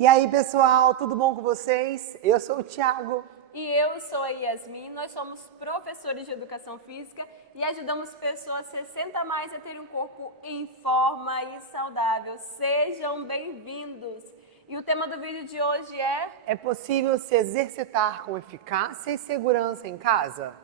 E aí, pessoal, tudo bom com vocês? Eu sou o Thiago. E eu sou a Yasmin, nós somos professores de educação física e ajudamos pessoas 60 a mais a terem um corpo em forma e saudável. Sejam bem-vindos! E o tema do vídeo de hoje é... É possível se exercitar com eficácia e segurança em casa?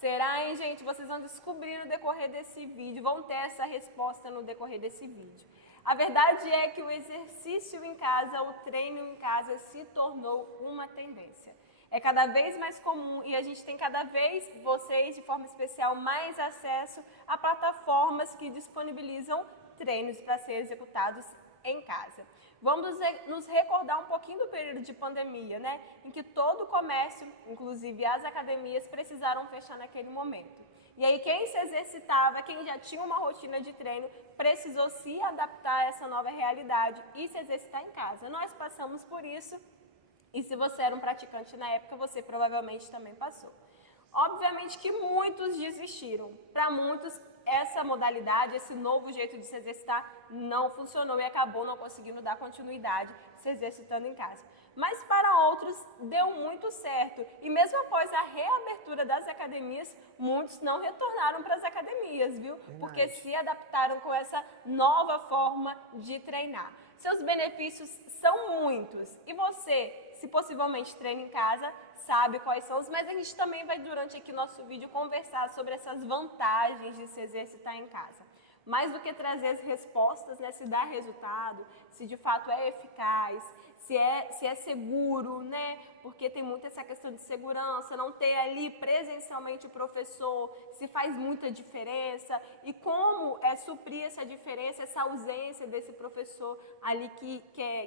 Será, hein, gente? Vocês vão descobrir no decorrer desse vídeo, vão ter essa resposta no decorrer desse vídeo. A verdade é que o exercício em casa, o treino em casa se tornou uma tendência. É cada vez mais comum e a gente tem cada vez, vocês de forma especial, mais acesso a plataformas que disponibilizam treinos para ser executados em casa. Vamos nos recordar um pouquinho do período de pandemia, né? Em que todo o comércio, inclusive as academias, precisaram fechar naquele momento. E aí quem se exercitava, quem já tinha uma rotina de treino, precisou se adaptar a essa nova realidade e se exercitar em casa. Nós passamos por isso. E se você era um praticante na época, você provavelmente também passou. Obviamente que muitos desistiram. Para muitos, essa modalidade, esse novo jeito de se exercitar não funcionou e acabou não conseguindo dar continuidade se exercitando em casa. Mas para outros, deu muito certo. E mesmo após a reabertura das academias, muitos não retornaram para as academias, viu? Porque se adaptaram com essa nova forma de treinar. Seus benefícios são muitos. E você, se possivelmente treina em casa, sabe quais são os, mas a gente também vai, durante aqui nosso vídeo, conversar sobre essas vantagens de se exercitar em casa. Mais do que trazer as respostas, né, se dá resultado, se de fato é eficaz, se é seguro, né? Porque tem muito essa questão de segurança, não ter ali presencialmente o professor, se faz muita diferença e como suprir essa diferença, essa ausência desse professor ali que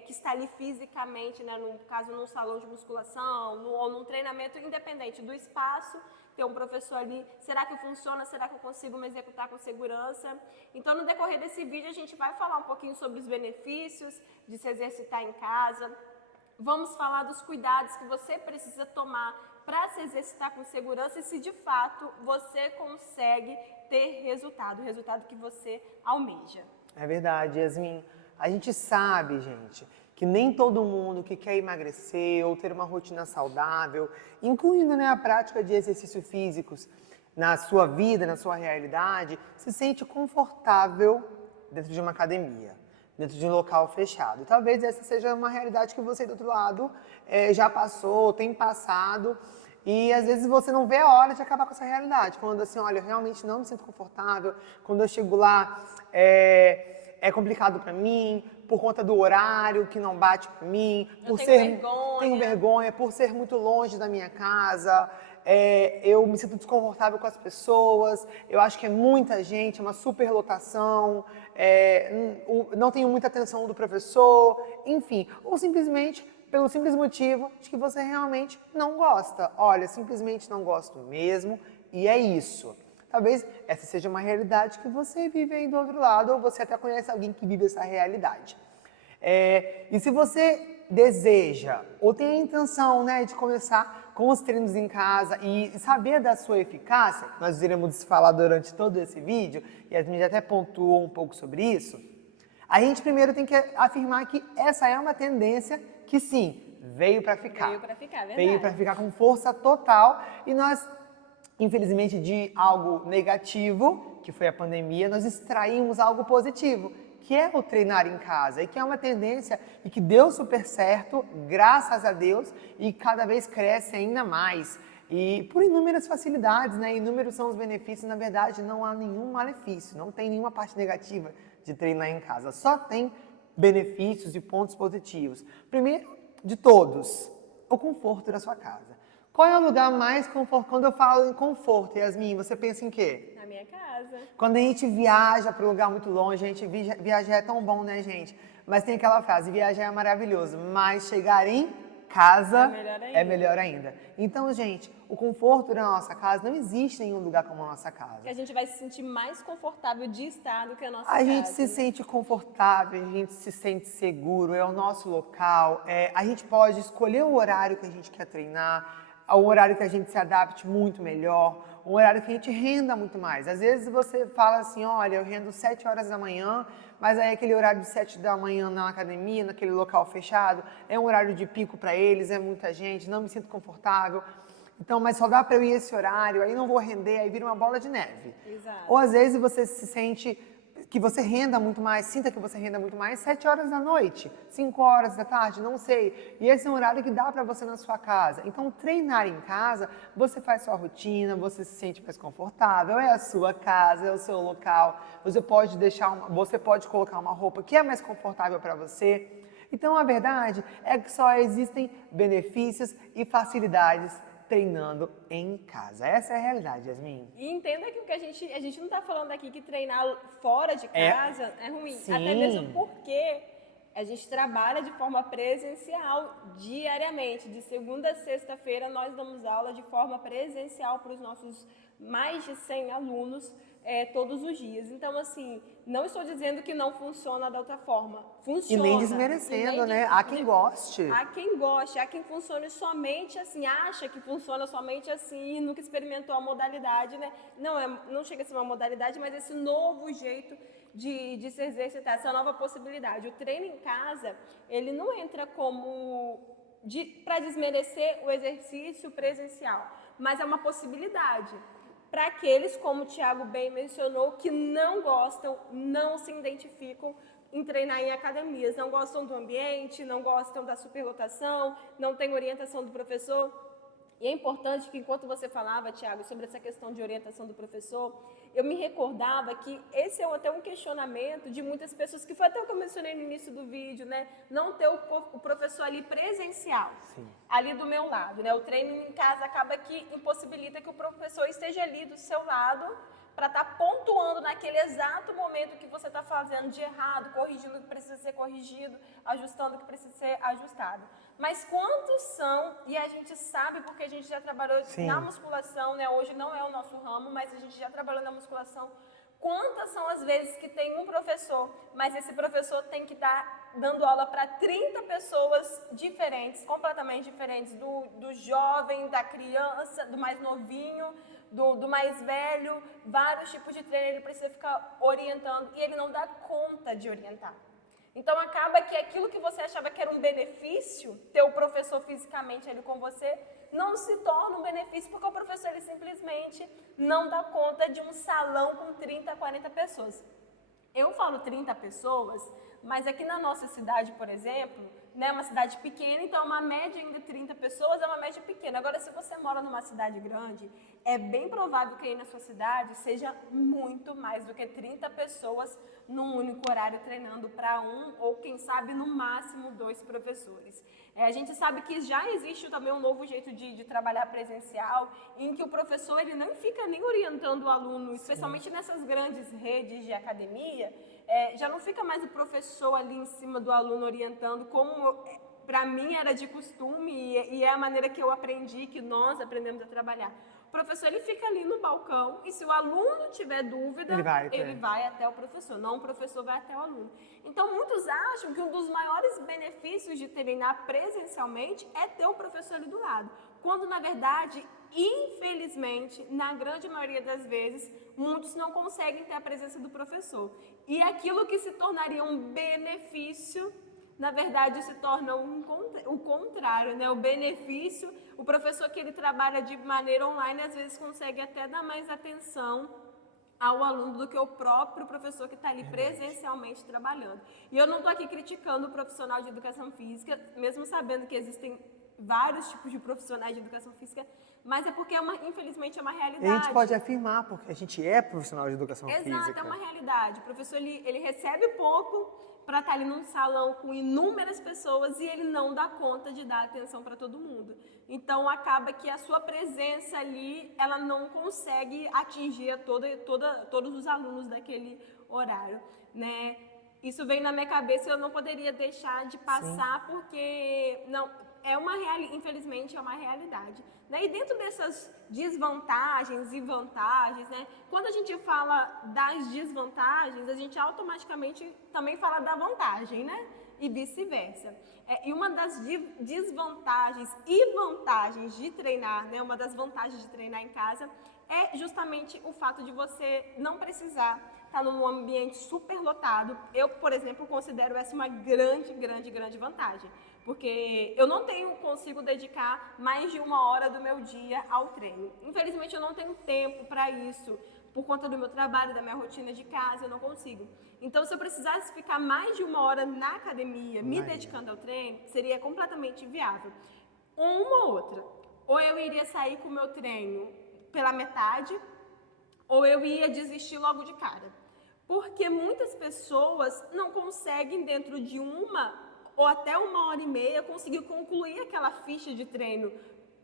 está ali fisicamente, né? No caso, num salão de musculação ou num treinamento independente do espaço, ter um professor ali, será que funciona? Será que eu consigo me executar com segurança? Então, no decorrer desse vídeo, a gente vai falar um pouquinho sobre os benefícios de se exercitar em casa. Vamos falar dos cuidados que você precisa tomar para se exercitar com segurança e se de fato você consegue ter resultado, o resultado que você almeja. É verdade, Yasmin. A gente sabe, gente, que nem todo mundo que quer emagrecer ou ter uma rotina saudável, incluindo, né, a prática de exercícios físicos na sua vida, na sua realidade, se sente confortável dentro de uma academia, dentro de um local fechado. E talvez essa seja uma realidade que você do outro lado já passou, tem passado, e às vezes você não vê a hora de acabar com essa realidade, falando assim, olha, eu realmente não me sinto confortável, quando eu chego lá é complicado para mim, por conta do horário que não bate para mim, tenho vergonha, por ser muito longe da minha casa, eu me sinto desconfortável com as pessoas, eu acho que é muita gente, é uma superlotação, não tenho muita atenção do professor, enfim, ou simplesmente pelo simples motivo de que você realmente não gosta. Olha, simplesmente não gosto mesmo e é isso. Talvez essa seja uma realidade que você vive aí do outro lado ou você até conhece alguém que vive essa realidade. E se você deseja ou tem a intenção, né, de começar com os treinos em casa e saber da sua eficácia, que nós iremos falar durante todo esse vídeo, e a gente já até pontuou um pouco sobre isso, a gente primeiro tem que afirmar que essa é uma tendência que sim, veio para ficar. Veio para ficar, verdade. Veio para ficar com força total e nós, infelizmente, de algo negativo, que foi a pandemia, nós extraímos algo positivo, que é o treinar em casa, e que é uma tendência e que deu super certo, graças a Deus, e cada vez cresce ainda mais. E por inúmeras facilidades, né? Inúmeros são os benefícios, na verdade não há nenhum malefício, não tem nenhuma parte negativa de treinar em casa, só tem benefícios e pontos positivos. Primeiro de todos, o conforto da sua casa. Qual é o lugar mais confortável? Quando eu falo em conforto, Yasmin, você pensa em quê? Na minha casa. Quando a gente viaja para um lugar muito longe, a gente viajar é tão bom, né, gente? Mas tem aquela frase, viajar é maravilhoso, mas chegar em casa é melhor ainda. Então, gente, o conforto da nossa casa não existe em nenhum lugar como a nossa casa. Que a gente vai se sentir mais confortável de estar do que a nossa casa. A gente se sente confortável, a gente se sente seguro, é o nosso local, a gente pode escolher o horário que a gente quer treinar, a um horário que a gente se adapte muito melhor, um horário que a gente renda muito mais. Às vezes você fala assim, olha, eu rendo 7 horas da manhã, mas aí aquele horário de 7 da manhã na academia, naquele local fechado, é um horário de pico para eles, é muita gente, não me sinto confortável. Então, mas só dá para eu ir esse horário, aí não vou render, aí vira uma bola de neve. Exato. Ou às vezes você se sente que você renda muito mais, sinta que você renda muito mais 7 horas da noite, 5 horas da tarde, não sei. E esse é um horário que dá para você na sua casa. Então, treinar em casa, você faz sua rotina, você se sente mais confortável, é a sua casa, é o seu local. Você pode colocar uma roupa que é mais confortável para você. Então, a verdade é que só existem benefícios e facilidades treinando em casa. Essa é a realidade, Yasmin. E entenda que a gente não está falando aqui que treinar fora de casa é ruim. Sim. Até mesmo porque a gente trabalha de forma presencial diariamente. De segunda a sexta-feira, nós damos aula de forma presencial para os nossos mais de 100 alunos todos os dias. Então, assim, não estou dizendo que não funciona da outra forma. Funciona. E nem desmerecendo, né? Há quem goste. Há quem goste, há quem funcione somente assim, acha que funciona somente assim e nunca experimentou a modalidade, né? Não chega a ser uma modalidade, mas esse novo jeito de se exercitar, essa nova possibilidade. O treino em casa, ele não entra como para desmerecer o exercício presencial, mas é uma possibilidade para aqueles, como o Thiago bem mencionou, que não gostam, não se identificam em treinar em academias, não gostam do ambiente, não gostam da superlotação, não tem orientação do professor. E é importante que, enquanto você falava, Thiago, sobre essa questão de orientação do professor, eu me recordava que esse é até um questionamento de muitas pessoas, que foi até o que eu mencionei no início do vídeo, né? Não ter o professor ali presencial, Sim, ali do meu lado, né? O treino em casa acaba que impossibilita que o professor esteja ali do seu lado para estar pontuando naquele exato momento que você está fazendo de errado, corrigindo o que precisa ser corrigido, ajustando o que precisa ser ajustado. Mas quantos são, e a gente sabe porque a gente já trabalhou na musculação, né? Hoje não é o nosso ramo, mas a gente já trabalhou na musculação. Quantas são as vezes que tem um professor, mas esse professor tem que estar dando aula para 30 pessoas diferentes, completamente diferentes, do jovem, da criança, do mais novinho, do mais velho, vários tipos de treino, ele precisa ficar orientando e ele não dá conta de orientar. Então acaba que aquilo que você achava que era um benefício, ter o professor fisicamente ali com você, não se torna um benefício porque o professor ele simplesmente não dá conta de um salão com 30, 40 pessoas. Eu falo 30 pessoas, mas aqui na nossa cidade, por exemplo, né, uma cidade pequena, então uma média ainda de 30 pessoas é uma média pequena. Agora, se você mora numa cidade grande, é bem provável que aí na sua cidade seja muito mais do que 30 pessoas num único horário treinando para um ou, quem sabe, no máximo 2 professores. A gente sabe que já existe também um novo jeito de trabalhar presencial, em que o professor ele não fica nem orientando o aluno, especialmente nessas grandes redes de academia, já não fica mais o professor ali em cima do aluno orientando, como para mim era de costume e é a maneira que eu aprendi, que nós aprendemos a trabalhar. O professor ele fica ali no balcão e se o aluno tiver dúvida, ele vai até o professor, não o professor vai até o aluno. Então, muitos acham que um dos maiores benefícios de treinar presencialmente é ter o professor ali do lado, quando, na verdade, infelizmente, na grande maioria das vezes, muitos não conseguem ter a presença do professor. E aquilo que se tornaria um benefício, na verdade, se torna o contrário, né? O benefício, o professor que ele trabalha de maneira online, às vezes consegue até dar mais atenção ao aluno do que o próprio professor que está ali presencialmente trabalhando. E eu não estou aqui criticando o profissional de educação física, mesmo sabendo que existem vários tipos de profissionais de educação física, mas é porque, infelizmente, é uma realidade. A gente pode afirmar, porque a gente é profissional de educação física. Exato, é uma realidade. O professor, ele recebe pouco para estar ali num salão com inúmeras pessoas e ele não dá conta de dar atenção para todo mundo. Então, acaba que a sua presença ali, ela não consegue atingir todos os alunos daquele horário, né? Isso vem na minha cabeça e eu não poderia deixar de passar, porque infelizmente é uma realidade. Né? E dentro dessas desvantagens e vantagens, né? Quando a gente fala das desvantagens, a gente automaticamente também fala da vantagem, né? e vice-versa. E uma das desvantagens e vantagens de treinar, né, uma das vantagens de treinar em casa é justamente o fato de você não precisar estar num ambiente super lotado. Eu, por exemplo, considero essa uma grande vantagem, porque eu não consigo dedicar mais de 1 hora do meu dia ao treino. Infelizmente, eu não tenho tempo para isso, por conta do meu trabalho, da minha rotina de casa, eu não consigo. Então, se eu precisasse ficar mais de 1 hora na academia, me dedicando ao treino, seria completamente inviável. Uma ou outra. Ou eu iria sair com o meu treino pela metade, ou eu ia desistir logo de cara. Porque muitas pessoas não conseguem, dentro de 1 ou até 1 hora e meia, conseguir concluir aquela ficha de treino.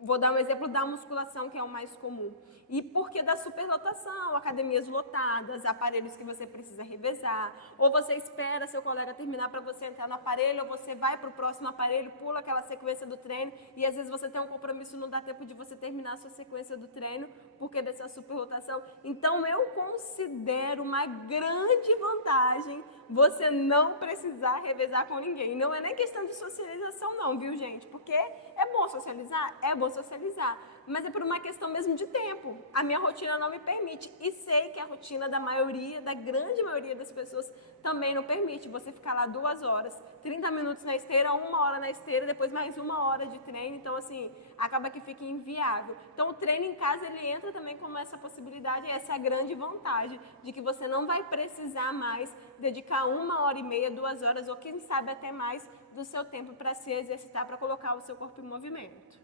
Vou dar um exemplo da musculação, que é o mais comum. E porque da superlotação, academias lotadas, aparelhos que você precisa revezar, ou você espera seu colega terminar para você entrar no aparelho, ou você vai para o próximo aparelho, pula aquela sequência do treino, e às vezes você tem um compromisso, não dá tempo de você terminar a sua sequência do treino, porque dessa superlotação. Então, eu considero uma grande vantagem você não precisar revezar com ninguém. Não é nem questão de socialização não, viu, gente? Porque é bom socializar? É bom socializar. Mas é por uma questão mesmo de tempo. A minha rotina não me permite. E sei que a rotina da maioria, da grande maioria das pessoas também não permite. Você ficar lá 2 horas, 30 minutos na esteira, 1 hora na esteira, depois mais 1 hora de treino. Então, assim, acaba que fica inviável. Então, o treino em casa, ele entra também como essa possibilidade, essa grande vantagem de que você não vai precisar mais dedicar 1 hora e meia, 2 horas, ou quem sabe até mais do seu tempo para se exercitar, para colocar o seu corpo em movimento.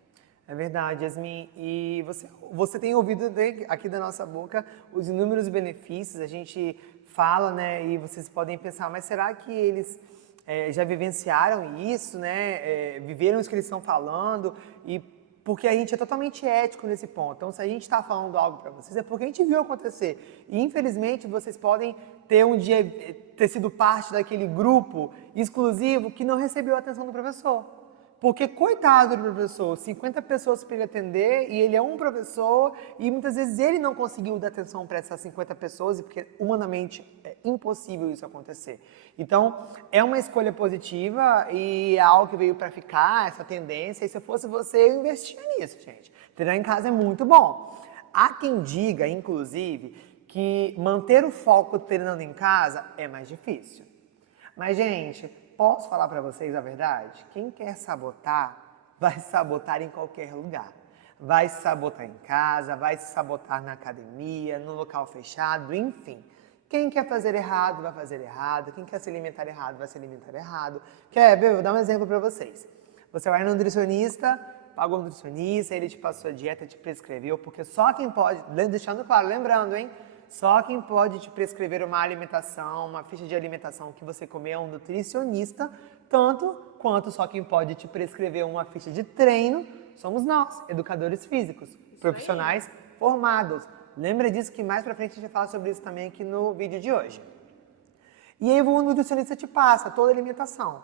É verdade, Yasmin. E você tem ouvido aqui da nossa boca os inúmeros benefícios, a gente fala, né? E vocês podem pensar, mas será que eles já vivenciaram isso, né? Viveram isso que eles estão falando? E porque a gente é totalmente ético nesse ponto. Então, se a gente está falando algo para vocês, é porque a gente viu acontecer. E, infelizmente, vocês podem ter sido parte daquele grupo exclusivo que não recebeu a atenção do professor. Porque, coitado do professor, 50 pessoas para ele atender e ele é um professor e muitas vezes ele não conseguiu dar atenção para essas 50 pessoas, porque humanamente é impossível isso acontecer. Então, é uma escolha positiva e é algo que veio para ficar, essa tendência, e se eu fosse você, eu investia nisso, gente. Treinar em casa é muito bom. Há quem diga, inclusive, que manter o foco treinando em casa é mais difícil. Mas, gente, posso falar para vocês a verdade? Quem quer sabotar, vai sabotar em qualquer lugar. Vai se sabotar em casa, vai se sabotar na academia, no local fechado, enfim. Quem quer fazer errado, vai fazer errado. Quem quer se alimentar errado, vai se alimentar errado. Quer ver? Vou dar um exemplo para vocês. Você vai no nutricionista, pagou um nutricionista, ele te passou a dieta, te prescreveu, porque só quem pode, deixando claro, lembrando, hein? Só quem pode te prescrever uma alimentação, uma ficha de alimentação que você comer é um nutricionista, tanto quanto só quem pode te prescrever uma ficha de treino somos nós, educadores físicos, profissionais formados. Lembra disso que mais pra frente a gente vai falar sobre isso também aqui no vídeo de hoje. E aí o nutricionista te passa toda a alimentação.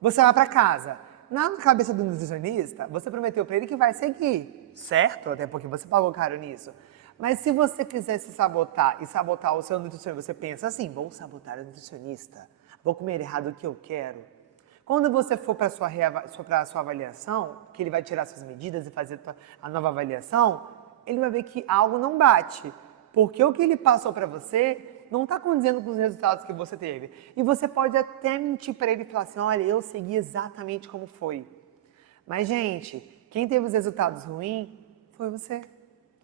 Você vai para casa. Na cabeça do nutricionista, você prometeu para ele que vai seguir, certo? Até porque você pagou caro nisso. Mas se você quiser se sabotar e sabotar o seu nutricionista, você pensa assim, vou sabotar o nutricionista, vou comer errado o que eu quero. Quando você for para a sua avaliação, que ele vai tirar suas medidas e fazer a nova avaliação, ele vai ver que algo não bate. Porque o que ele passou para você não está condizendo com os resultados que você teve. E você pode até mentir para ele e falar assim, olha, eu segui exatamente como foi. Mas, gente, quem teve os resultados ruins foi você.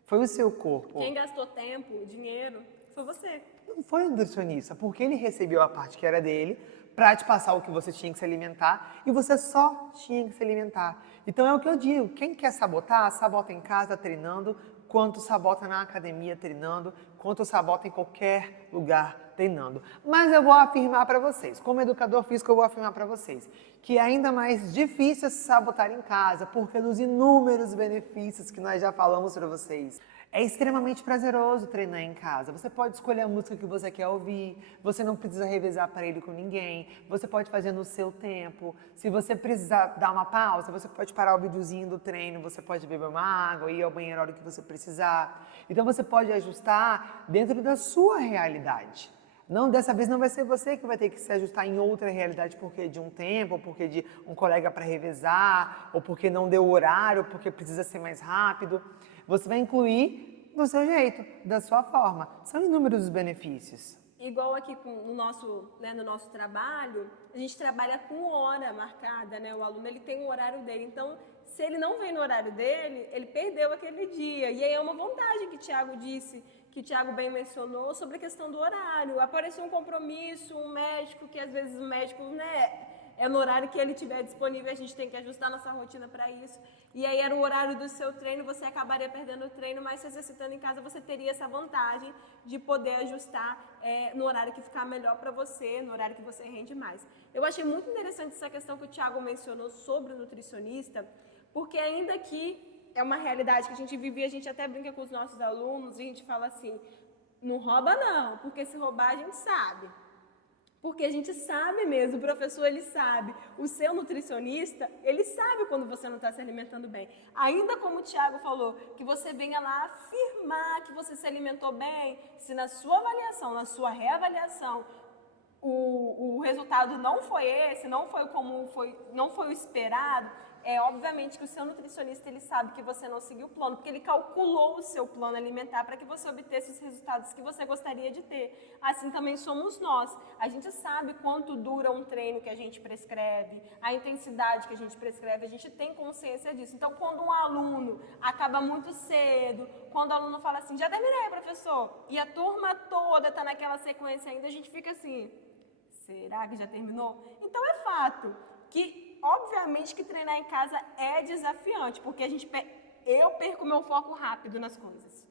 Foi o seu corpo. Quem gastou tempo, dinheiro, foi você. Não foi o nutricionista, porque ele recebeu a parte que era dele para te passar o que você tinha que se alimentar e você só tinha que se alimentar. Então é o que eu digo, quem quer sabotar, sabota em casa treinando, quanto sabota na academia treinando, quanto sabota em qualquer lugar treinando. Mas eu vou afirmar para vocês, como educador físico eu vou afirmar para vocês, que é ainda mais difícil se sabotar em casa, porque dos inúmeros benefícios que nós já falamos para vocês. É extremamente prazeroso treinar em casa. Você pode escolher a música que você quer ouvir, você não precisa revezar aparelho com ninguém, você pode fazer no seu tempo. Se você precisar dar uma pausa, você pode parar o videozinho do treino, você pode beber uma água, ir ao banheiro a hora que você precisar. Então você pode ajustar dentro da sua realidade. Não, dessa vez não vai ser você que vai ter que se ajustar em outra realidade porque de um tempo, ou porque de um colega para revezar, ou porque não deu horário, ou porque precisa ser mais rápido. Você vai incluir do seu jeito, da sua forma. São inúmeros os benefícios. Igual aqui no nosso trabalho, a gente trabalha com hora marcada, né? O aluno ele tem o horário dele. Então, se ele não vem no horário dele, ele perdeu aquele dia. E aí é uma vantagem que o Thiago disse, que o Thiago bem mencionou sobre a questão do horário. Apareceu um compromisso, um médico, que às vezes o médico, né, é no horário que ele tiver disponível, a gente tem que ajustar nossa rotina para isso. E aí era o horário do seu treino, você acabaria perdendo o treino, mas se exercitando em casa, você teria essa vantagem de poder ajustar no horário que ficar melhor para você, no horário que você rende mais. Eu achei muito interessante essa questão que o Thiago mencionou sobre o nutricionista, porque ainda que é uma realidade que a gente vive, a gente até brinca com os nossos alunos e a gente fala assim, não rouba não, porque se roubar a gente sabe. Porque a gente sabe mesmo, o professor ele sabe, o seu nutricionista, ele sabe quando você não está se alimentando bem. Ainda como o Thiago falou, que você venha lá afirmar que você se alimentou bem, se na sua avaliação, na sua reavaliação, o resultado não foi esse, não foi o esperado, obviamente que o seu nutricionista ele sabe que você não seguiu o plano, porque ele calculou o seu plano alimentar para que você obtesse os resultados que você gostaria de ter. Assim também somos nós. A gente sabe quanto dura um treino que a gente prescreve, a intensidade que a gente prescreve, a gente tem consciência disso. Então, quando um aluno acaba muito cedo, quando o aluno fala assim, já terminei, professor, e a turma toda está naquela sequência ainda, a gente fica assim, será que já terminou? Então, é fato que obviamente que treinar em casa é desafiante, porque eu perco meu foco rápido nas coisas.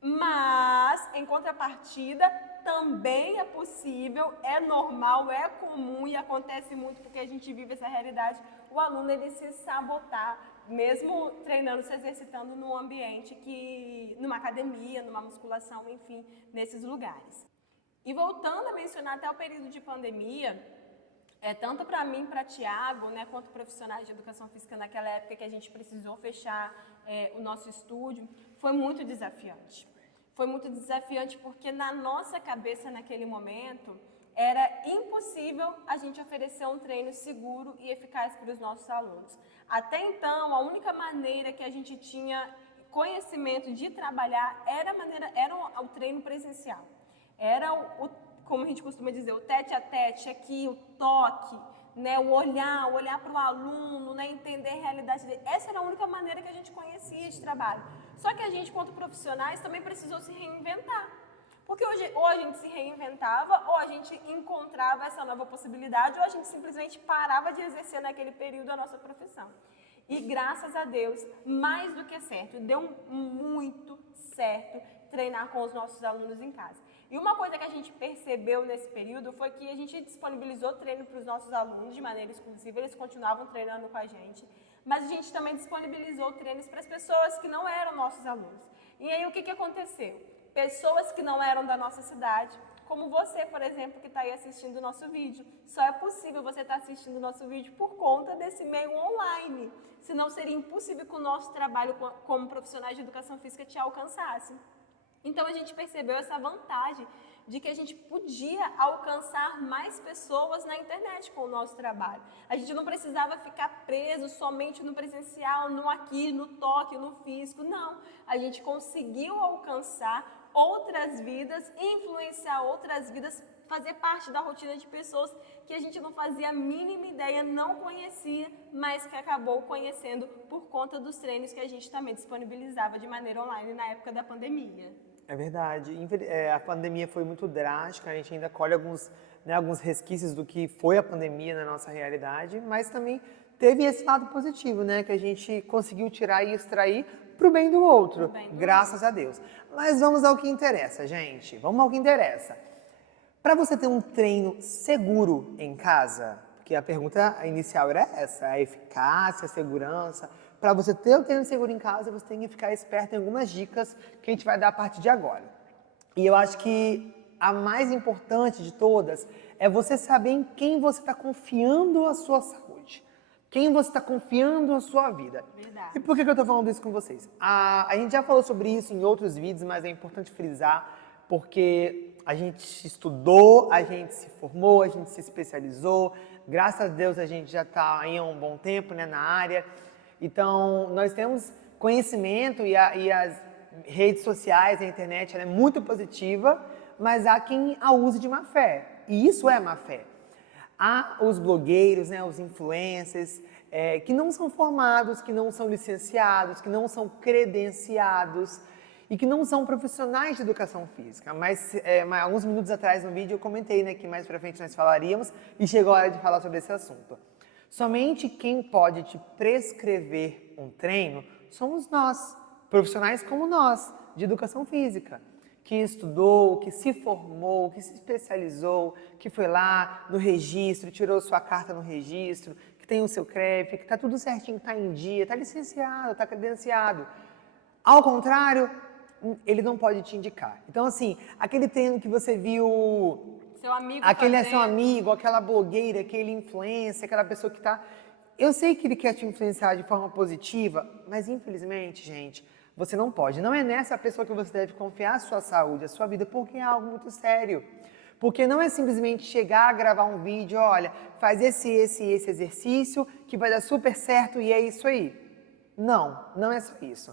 Mas, em contrapartida, também é possível, é normal, é comum e acontece muito porque a gente vive essa realidade, o aluno ele se sabotar, mesmo treinando, se exercitando num ambiente numa academia, numa musculação, enfim, nesses lugares. E voltando a mencionar até o período de pandemia, tanto para mim, para Thiago, né, quanto profissionais de educação física naquela época que a gente precisou fechar o nosso estúdio, foi muito desafiante. Foi muito desafiante porque na nossa cabeça naquele momento era impossível a gente oferecer um treino seguro e eficaz para os nossos alunos. Até então, a única maneira que a gente tinha conhecimento de trabalhar era o treino presencial. Era como a gente costuma dizer, o tete a tete aqui, o toque, né, o olhar para o aluno, né, entender a realidade dele. Essa era a única maneira que a gente conhecia de trabalho. Só que a gente, quanto profissionais, também precisou se reinventar. Porque hoje, ou a gente se reinventava, ou a gente encontrava essa nova possibilidade, ou a gente simplesmente parava de exercer naquele período a nossa profissão. E graças a Deus, mais do que certo, deu muito certo treinar com os nossos alunos em casa. E uma coisa que a gente percebeu nesse período foi que a gente disponibilizou treino para os nossos alunos de maneira exclusiva, eles continuavam treinando com a gente, mas a gente também disponibilizou treinos para as pessoas que não eram nossos alunos. E aí o que aconteceu? Pessoas que não eram da nossa cidade, como você, por exemplo, que está aí assistindo o nosso vídeo. Só é possível você estar assistindo o nosso vídeo por conta desse meio online. Senão seria impossível que o nosso trabalho como profissionais de educação física te alcançasse. Então a gente percebeu essa vantagem de que a gente podia alcançar mais pessoas na internet com o nosso trabalho. A gente não precisava ficar preso somente no presencial, no aqui, no toque, no físico, não. A gente conseguiu alcançar outras vidas, influenciar outras vidas, fazer parte da rotina de pessoas que a gente não fazia a mínima ideia, não conhecia, mas que acabou conhecendo por conta dos treinos que a gente também disponibilizava de maneira online na época da pandemia. É verdade. A pandemia foi muito drástica, a gente ainda colhe alguns resquícios do que foi a pandemia na nossa realidade, mas também teve esse lado positivo, né? Que a gente conseguiu tirar e extrair para o bem do outro, graças a Deus. Mas vamos ao que interessa, gente. Vamos ao que interessa. Para você ter um treino seguro em casa, porque a pergunta inicial era essa, a eficácia, a segurança. Para você ter o treino seguro em casa, você tem que ficar esperto em algumas dicas que a gente vai dar a partir de agora. E eu acho que a mais importante de todas é você saber em quem você está confiando a sua saúde. Quem você está confiando a sua vida. Verdade. E por que eu estou falando isso com vocês? A gente já falou sobre isso em outros vídeos, mas é importante frisar, porque a gente estudou, a gente se formou, a gente se especializou. Graças a Deus a gente já está aí há um bom tempo, né, na área. Então, nós temos conhecimento e as redes sociais, a internet, ela é muito positiva, mas há quem a use de má fé. E isso é má fé. Há os blogueiros, né, os influencers, que não são formados, que não são licenciados, que não são credenciados e que não são profissionais de educação física. Mas alguns minutos atrás no vídeo eu comentei, né, que mais pra frente nós falaríamos e chegou a hora de falar sobre esse assunto. Somente quem pode te prescrever um treino somos nós, profissionais como nós, de educação física, que estudou, que se formou, que se especializou, que foi lá no registro, tirou sua carta no registro, que tem o seu CREF, que está tudo certinho, está em dia, está licenciado, está credenciado. Ao contrário, ele não pode te indicar. Então, assim, aquele treino que você viu... Seu amigo aquele fazer... é seu amigo, aquela blogueira, aquele influencer, aquela pessoa que está... Eu sei que ele quer te influenciar de forma positiva, mas infelizmente, gente, você não pode. Não é nessa pessoa que você deve confiar a sua saúde, a sua vida, porque é algo muito sério. Porque não é simplesmente chegar a gravar um vídeo, olha, faz esse exercício que vai dar super certo e é isso aí. Não, não é só isso.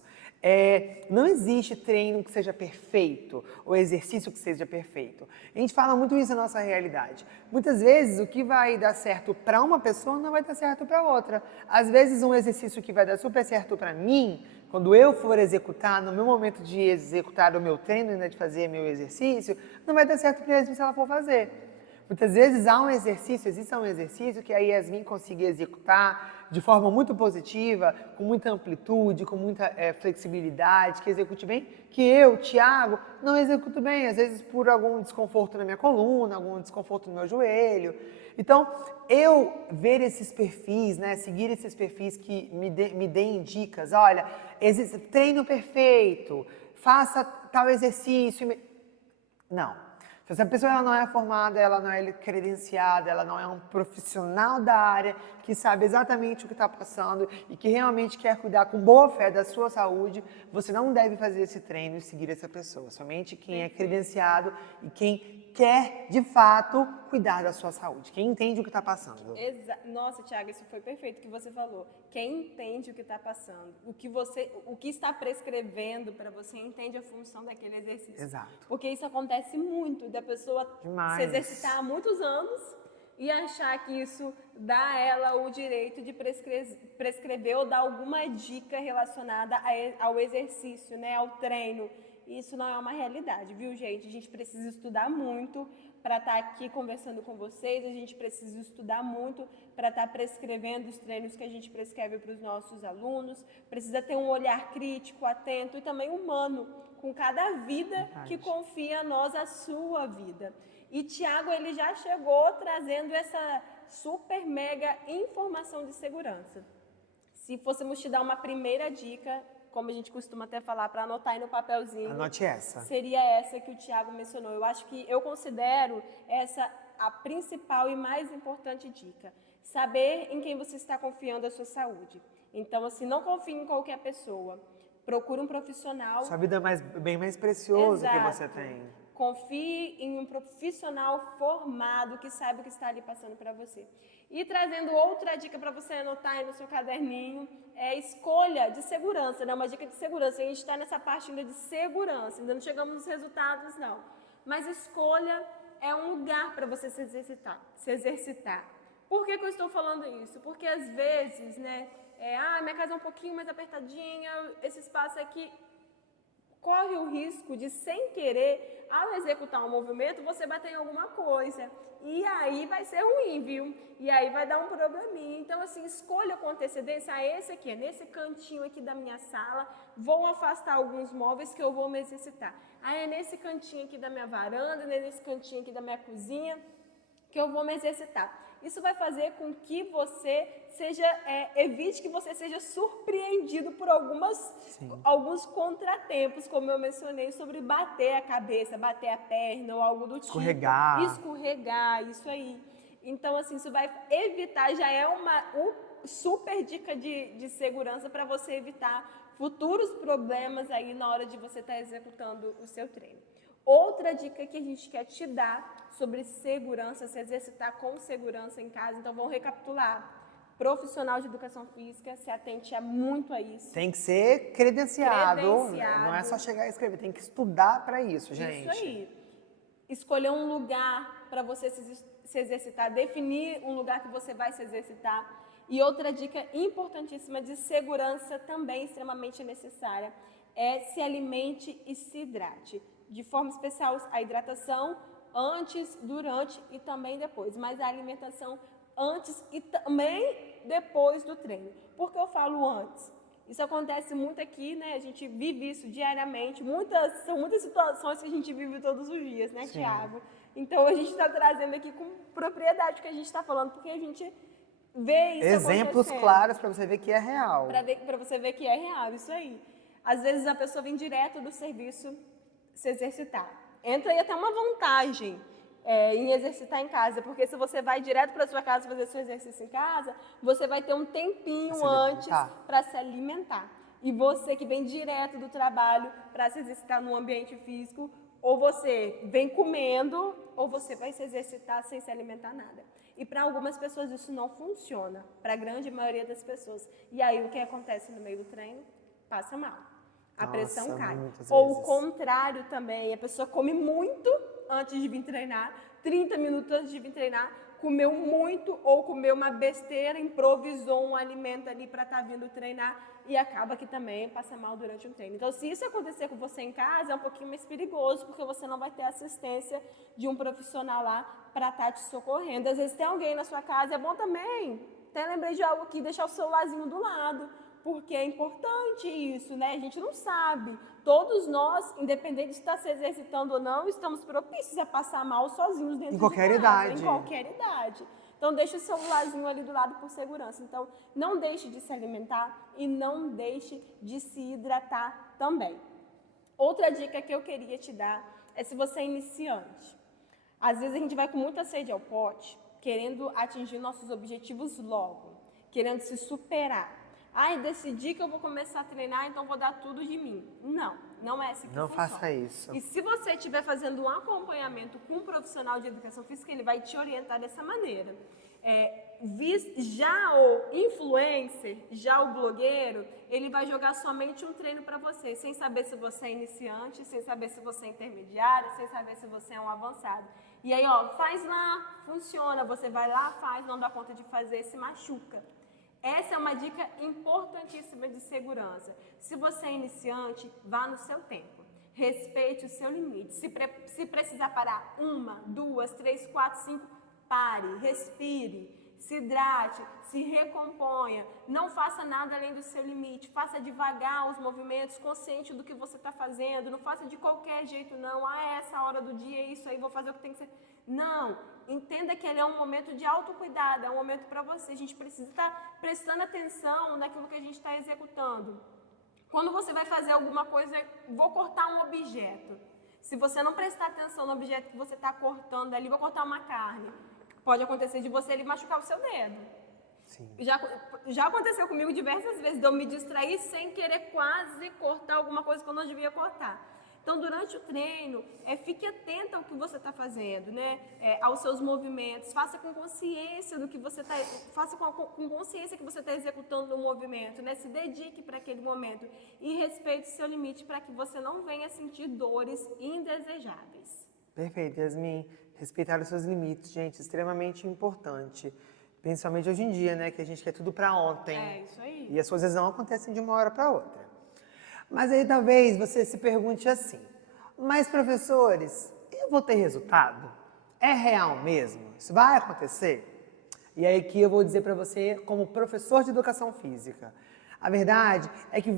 Não existe treino que seja perfeito, ou exercício que seja perfeito. A gente fala muito isso na nossa realidade. Muitas vezes o que vai dar certo para uma pessoa não vai dar certo para outra. Às vezes um exercício que vai dar super certo para mim, quando eu for executar, no meu momento de executar o meu treino, né, de fazer meu exercício, não vai dar certo para Yasmin se ela for fazer. Muitas vezes existe um exercício que a Yasmin consiga executar de forma muito positiva, com muita amplitude, com muita flexibilidade, que execute bem, que eu, Thiago, não executo bem, às vezes por algum desconforto na minha coluna, algum desconforto no meu joelho. Então, eu ver esses perfis, né, seguir esses perfis que me deem dicas, olha, treino perfeito, faça tal exercício. Não. Se essa pessoa ela não é formada, ela não é credenciada, ela não é um profissional da área que sabe exatamente o que está passando e que realmente quer cuidar com boa fé da sua saúde, você não deve fazer esse treino e seguir essa pessoa. Somente quem é credenciado e quem quer, de fato, cuidar da sua saúde, quem entende o que está passando. Nossa, Thiago, isso foi perfeito que você falou. Quem entende o que está passando, o que está prescrevendo para você, entende a função daquele exercício. Exato. Porque isso acontece muito, da pessoa se exercitar há muitos anos e achar que isso dá a ela o direito de prescrever ou dar alguma dica relacionada ao exercício, né, ao treino. Isso não é uma realidade, viu, gente? A gente precisa estudar muito para estar aqui conversando com vocês, a gente precisa estudar muito para estar prescrevendo os treinos que a gente prescreve para os nossos alunos, precisa ter um olhar crítico, atento e também humano, com cada vida que confia a nós a sua vida. E Thiago, ele já chegou trazendo essa super mega informação de segurança. Se fôssemos te dar uma primeira dica, como a gente costuma até falar, para anotar aí no papelzinho. Anote essa. Seria essa que o Thiago mencionou. Eu considero essa a principal e mais importante dica. Saber em quem você está confiando a sua saúde. Então, assim, não confie em qualquer pessoa. Procure um profissional. Sua vida é bem mais preciosa que você tem. Confie em um profissional formado que saiba o que está ali passando para você. E trazendo outra dica para você anotar aí no seu caderninho, é escolha de segurança, né? Uma dica de segurança. A gente está nessa parte ainda de segurança, ainda não chegamos nos resultados, não. Mas escolha é um lugar para você se exercitar. Por que eu estou falando isso? Porque às vezes, né? Minha casa é um pouquinho mais apertadinha, esse espaço aqui corre o risco de, sem querer, ao executar um movimento, você bater em alguma coisa. E aí vai ser ruim, viu? E aí vai dar um probleminha. Então, assim, escolha com antecedência, esse aqui, nesse cantinho aqui da minha sala, vou afastar alguns móveis que eu vou me exercitar. Aí é nesse cantinho aqui da minha varanda, nesse cantinho aqui da minha cozinha, que eu vou me exercitar. Isso vai fazer com que você evite que você seja surpreendido por alguns contratempos, como eu mencionei, sobre bater a cabeça, bater a perna ou algo do tipo. Escorregar, isso aí. Então, assim, isso vai evitar, já é uma super dica de segurança para você evitar futuros problemas aí na hora de você estar executando o seu treino. Outra dica que a gente quer te dar sobre segurança, se exercitar com segurança em casa, então vamos recapitular. Profissional de educação física, se atente muito a isso. Tem que ser credenciado, né? Credenciado. Não é só chegar e escrever, tem que estudar para isso, gente. Isso aí. Escolher um lugar para você se exercitar, definir um lugar que você vai se exercitar. E outra dica importantíssima de segurança, também extremamente necessária, é se alimente e se hidrate. De forma especial, a hidratação antes, durante e também depois. Mas a alimentação antes e também depois do treino. Por que eu falo antes? Isso acontece muito aqui, né? A gente vive isso diariamente. São muitas situações que a gente vive todos os dias, né, Thiago? Então, a gente está trazendo aqui com propriedade o que a gente está falando, porque a gente vê isso Exemplos claros para você ver que é real. Para você ver que é real, isso aí. Às vezes, a pessoa vem direto do serviço se exercitar. Entra aí até uma vantagem em exercitar em casa, porque se você vai direto para sua casa fazer seu exercício em casa, você vai ter um tempinho antes para se alimentar. E você que vem direto do trabalho para se exercitar no ambiente físico, ou você vem comendo, ou você vai se exercitar sem se alimentar nada. E para algumas pessoas isso não funciona, para a grande maioria das pessoas. E aí o que acontece no meio do treino? Passa mal. A pressão cai. Ou o contrário também, a pessoa come muito antes de vir treinar, 30 minutos antes de vir treinar, comeu muito ou comeu uma besteira, improvisou um alimento ali para estar vindo treinar e acaba que também passa mal durante o treino. Então, se isso acontecer com você em casa, é um pouquinho mais perigoso, porque você não vai ter assistência de um profissional lá para estar te socorrendo. Às vezes tem alguém na sua casa, é bom também, até lembrei de algo aqui, deixar o celularzinho do lado, porque é importante isso, né? A gente não sabe. Todos nós, independente de estar se exercitando ou não, estamos propícios a passar mal sozinhos dentro de casa. Em qualquer idade. Em qualquer idade. Então, deixa o celularzinho ali do lado por segurança. Então, não deixe de se alimentar e não deixe de se hidratar também. Outra dica que eu queria te dar é se você é iniciante. Às vezes a gente vai com muita sede ao pote, querendo atingir nossos objetivos logo, querendo se superar. Ai, decidi que eu vou começar a treinar, então vou dar tudo de mim. Não é assim que funciona. Não faça isso. E se você estiver fazendo um acompanhamento com um profissional de educação física, ele vai te orientar dessa maneira. Já o influencer, já o blogueiro, ele vai jogar somente um treino para você, sem saber se você é iniciante, sem saber se você é intermediário, sem saber se você é um avançado. E aí, faz lá, funciona, você vai lá, faz, não dá conta de fazer, se machuca. Essa é uma dica importantíssima de segurança. Se você é iniciante, vá no seu tempo. Respeite o seu limite. Se precisar parar 1, 2, 3, 4, 5, pare, respire, se hidrate, se recomponha. Não faça nada além do seu limite. Faça devagar os movimentos, consciente do que você está fazendo. Não faça de qualquer jeito, não. É essa hora do dia, é isso aí, vou fazer o que tem que ser. Não, entenda que ele é um momento de autocuidado, é um momento para você. A gente precisa estar prestando atenção naquilo que a gente está executando. Quando você vai fazer alguma coisa, vou cortar um objeto. Se você não prestar atenção no objeto que você está cortando ali, vou cortar uma carne. Pode acontecer de você ele machucar o seu dedo. Sim. Já aconteceu comigo diversas vezes, de eu me distrair sem querer quase cortar alguma coisa que eu não devia cortar. Então, durante o treino, fique atenta ao que você está fazendo, né? Aos seus movimentos. Faça com consciência do que você está... Faça com consciência que você está executando o movimento, né? Se dedique para aquele momento e respeite o seu limite para que você não venha sentir dores indesejáveis. Perfeito, Yasmin. Respeitar os seus limites, gente, extremamente importante. Principalmente hoje em dia, né? Que a gente quer tudo para ontem. É, isso aí. E as coisas não acontecem de uma hora para outra. Mas aí talvez você se pergunte assim, mas professores, eu vou ter resultado? É real mesmo? Isso vai acontecer? E aí que eu vou dizer para você como professor de educação física. A verdade é que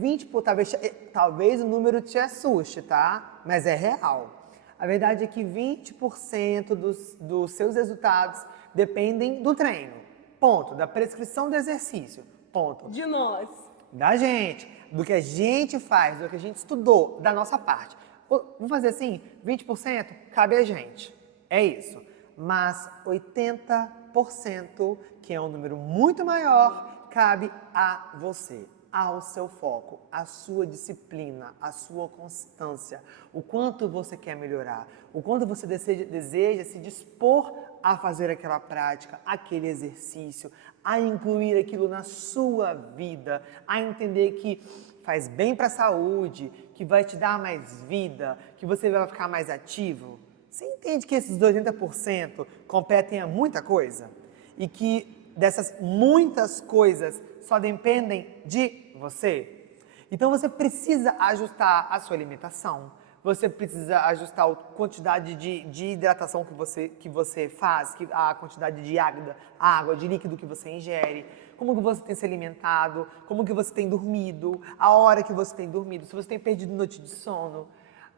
talvez o número te assuste, tá? Mas é real. A verdade é que 20% dos seus resultados dependem do treino. Ponto. Da prescrição do exercício. Ponto. De nós. Da gente, do que a gente faz, do que a gente estudou, da nossa parte. Vamos fazer assim, 20% cabe a gente, é isso. Mas 80%, que é um número muito maior, cabe a você, ao seu foco, à sua disciplina, à sua constância, o quanto você quer melhorar, o quanto você deseja se dispor a fazer aquela prática, aquele exercício, a incluir aquilo na sua vida, a entender que faz bem para a saúde, que vai te dar mais vida, que você vai ficar mais ativo. Você entende que esses 80% competem a muita coisa? E que dessas muitas coisas só dependem de você? Então você precisa ajustar a sua alimentação, você precisa ajustar a quantidade de hidratação que você faz, a quantidade de água, de líquido que você ingere, como que você tem se alimentado, como que você tem dormido, a hora que você tem dormido, se você tem perdido noite de sono,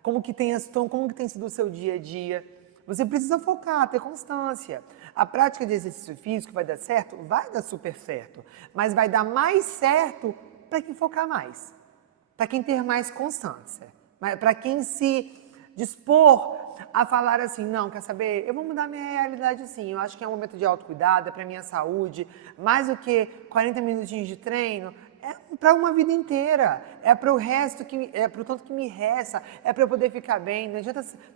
como que tem sido o seu dia a dia. Você precisa focar, ter constância. A prática de exercício físico vai dar certo? Vai dar super certo. Mas vai dar mais certo para quem focar mais. Para quem ter mais constância. Para quem se dispor a falar assim, não, quer saber? Eu vou mudar minha realidade sim. Eu acho que é um momento de autocuidado, é para minha saúde. Mais do que 40 minutinhos de treino, é para uma vida inteira, é para o resto, para o tanto que me resta, é para eu poder ficar bem. Não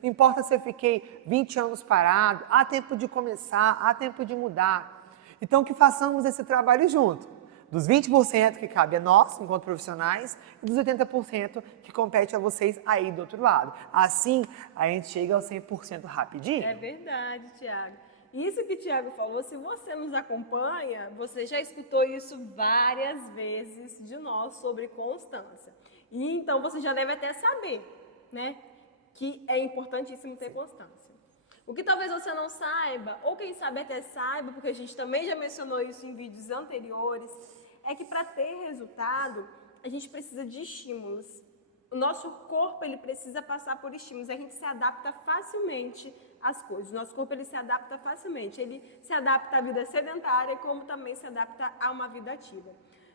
importa se eu fiquei 20 anos parado, há tempo de começar, há tempo de mudar. Então que façamos esse trabalho junto. Dos 20% que cabe a nós, enquanto profissionais, e dos 80% que compete a vocês aí do outro lado. Assim, a gente chega ao 100% rapidinho. É verdade, Thiago. Isso que o Thiago falou, se você nos acompanha, você já escutou isso várias vezes de nós sobre constância. E então você já deve até saber, né, que é importantíssimo ter constância. O que talvez você não saiba, ou quem sabe até saiba, porque a gente também já mencionou isso em vídeos anteriores, é que para ter resultado, a gente precisa de estímulos. O nosso corpo, ele precisa passar por estímulos, a gente se adapta facilmente às coisas. O nosso corpo, ele se adapta facilmente, ele se adapta à vida sedentária, como também se adapta a uma vida ativa.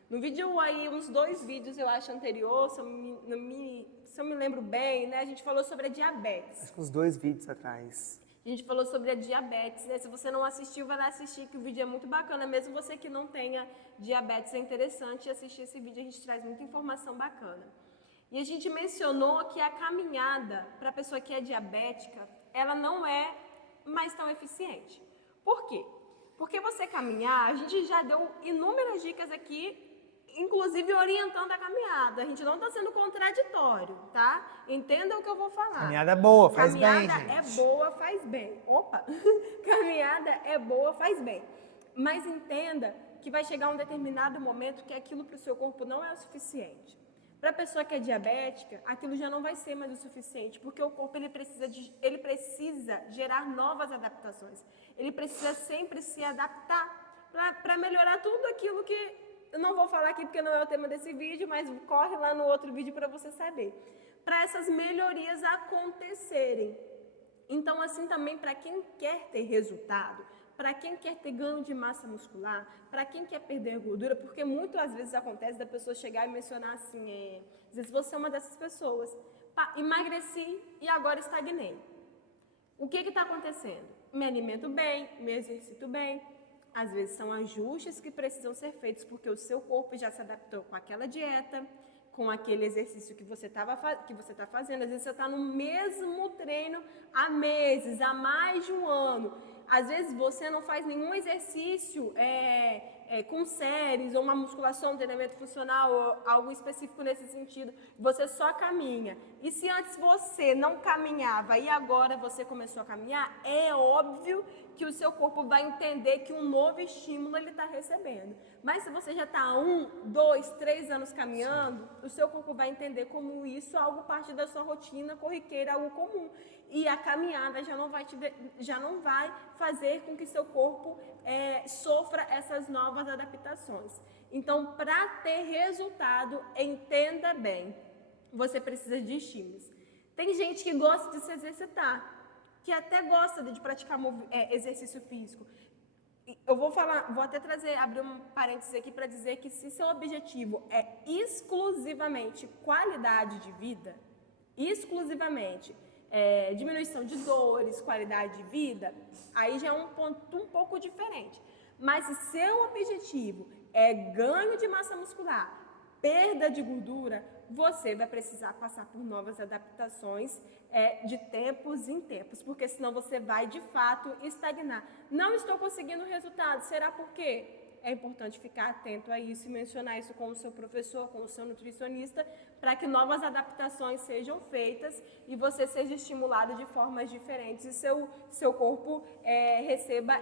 No vídeo aí, uns 2 vídeos, eu acho, anterior, se eu me lembro bem, né, a gente falou sobre a diabetes. Acho que uns 2 vídeos atrás. A gente falou sobre a diabetes, né? Se você não assistiu, vai lá assistir, que o vídeo é muito bacana. Mesmo você que não tenha diabetes, é interessante assistir esse vídeo, a gente traz muita informação bacana. E a gente mencionou que a caminhada para a pessoa que é diabética, ela não é mais tão eficiente. Por quê? Porque você caminhar, a gente já deu inúmeras dicas aqui, inclusive orientando a caminhada. A gente não está sendo contraditório, tá? Entenda o que eu vou falar. Caminhada boa, faz bem, gente. Caminhada é boa, faz bem. Opa! Caminhada é boa, faz bem. Mas entenda que vai chegar um determinado momento que aquilo para o seu corpo não é o suficiente. Para a pessoa que é diabética, aquilo já não vai ser mais o suficiente, porque o corpo ele precisa gerar novas adaptações. Ele precisa sempre se adaptar para melhorar tudo aquilo que eu não vou falar aqui porque não é o tema desse vídeo, mas corre lá no outro vídeo para você saber. Para essas melhorias acontecerem. Então, assim também, para quem quer ter resultado, para quem quer ter ganho de massa muscular, para quem quer perder gordura, porque muitas vezes acontece da pessoa chegar e mencionar assim, às vezes você é uma dessas pessoas, emagreci e agora estagnei. O que está acontecendo? Me alimento bem, me exercito bem. Às vezes são ajustes que precisam ser feitos porque o seu corpo já se adaptou com aquela dieta, com aquele exercício que você está fazendo. Às vezes você está no mesmo treino há meses, há mais de um ano. Às vezes você não faz nenhum exercício com séries, ou uma musculação, um treinamento funcional, ou algo específico nesse sentido. Você só caminha. E se antes você não caminhava e agora você começou a caminhar, é óbvio que o seu corpo vai entender que um novo estímulo ele está recebendo. Mas se você já está há 1, 2, 3 anos caminhando, o seu corpo vai entender como isso é algo parte da sua rotina corriqueira, algo comum. E a caminhada já não vai fazer com que seu corpo sofra essas novas adaptações. Então, para ter resultado, entenda bem, você precisa de estímulos. Tem gente que gosta de se exercitar, que até gosta de praticar exercício físico. Eu vou até abrir um parênteses aqui para dizer que se seu objetivo é exclusivamente qualidade de vida, diminuição de dores, qualidade de vida, aí já é um ponto um pouco diferente. Mas se seu objetivo é ganho de massa muscular, perda de gordura, você vai precisar passar por novas adaptações de tempos em tempos, porque senão você vai, de fato, estagnar. Não estou conseguindo resultado, será por quê? É importante ficar atento a isso e mencionar isso com o seu professor, com o seu nutricionista, para que novas adaptações sejam feitas e você seja estimulado de formas diferentes e seu corpo receba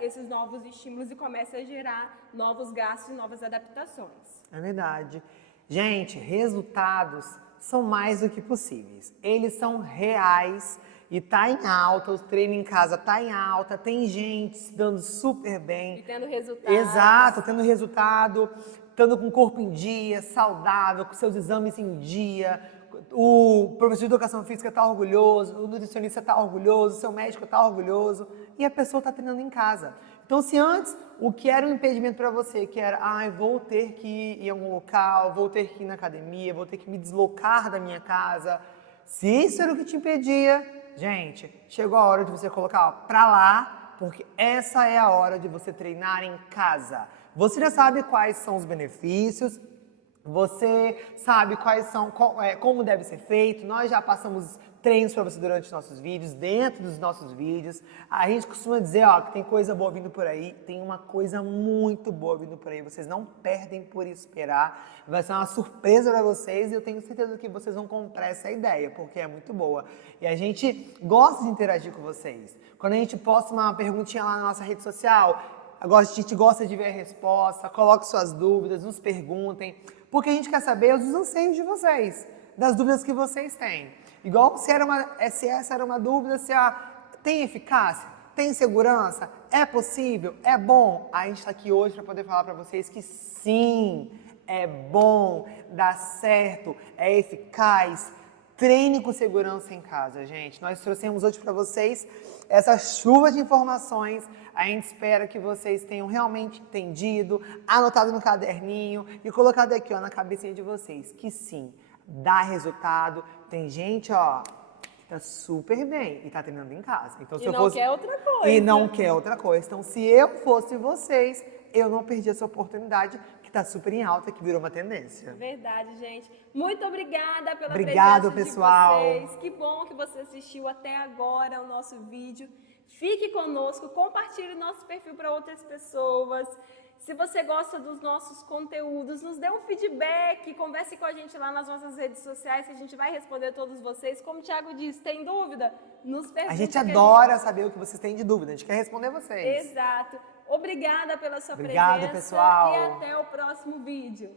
esses novos estímulos e comece a gerar novos gastos e novas adaptações. É verdade. Gente, resultados são mais do que possíveis. Eles são reais e tá em alta, o treino em casa tá em alta, tem gente se dando super bem. E tendo resultados. Exato, tendo resultado, estando com o corpo em dia, saudável, com seus exames em dia. O professor de educação física está orgulhoso, o nutricionista está orgulhoso, o seu médico está orgulhoso e a pessoa está treinando em casa. Então, se antes o que era um impedimento para você, que era, vou ter que ir em algum local, vou ter que ir na academia, vou ter que me deslocar da minha casa, se isso era o que te impedia, gente, chegou a hora de você colocar para lá, porque essa é a hora de você treinar em casa. Você já sabe quais são os benefícios, você sabe como deve ser feito, nós já passamos treinos para você durante os nossos vídeos, dentro dos nossos vídeos. A gente costuma dizer, que tem coisa boa vindo por aí, tem uma coisa muito boa vindo por aí, vocês não perdem por esperar, vai ser uma surpresa para vocês e eu tenho certeza que vocês vão comprar essa ideia, porque é muito boa. E a gente gosta de interagir com vocês. Quando a gente posta uma perguntinha lá na nossa rede social, a gente gosta de ver a resposta, coloque suas dúvidas, nos perguntem, porque a gente quer saber os anseios de vocês, das dúvidas que vocês têm. Igual se essa era uma dúvida, tem eficácia, tem segurança, é possível, é bom. A gente está aqui hoje para poder falar para vocês que sim, é bom, dá certo, é eficaz. Treine com segurança em casa, gente. Nós trouxemos hoje para vocês essa chuva de informações. A gente espera que vocês tenham realmente entendido, anotado no caderninho e colocado aqui, na cabecinha de vocês, que sim, dá resultado. Tem gente, que tá super bem e tá treinando em casa. Então, se e eu não fosse... quer outra coisa. E não quer outra coisa. Então, se eu fosse vocês, eu não perdi essa oportunidade que tá super em alta, que virou uma tendência. Verdade, gente. Muito obrigada pela Obrigado, presença pessoal. de vocês. Que bom que você assistiu até agora o nosso vídeo. Fique conosco, compartilhe o nosso perfil para outras pessoas. Se você gosta dos nossos conteúdos, nos dê um feedback, converse com a gente lá nas nossas redes sociais, que a gente vai responder a todos vocês. Como o Thiago disse, tem dúvida? Nos pergunte. A gente adora saber o que vocês têm de dúvida, a gente quer responder vocês. Exato. Obrigada pela sua Obrigado, presença. pessoal. E até o próximo vídeo.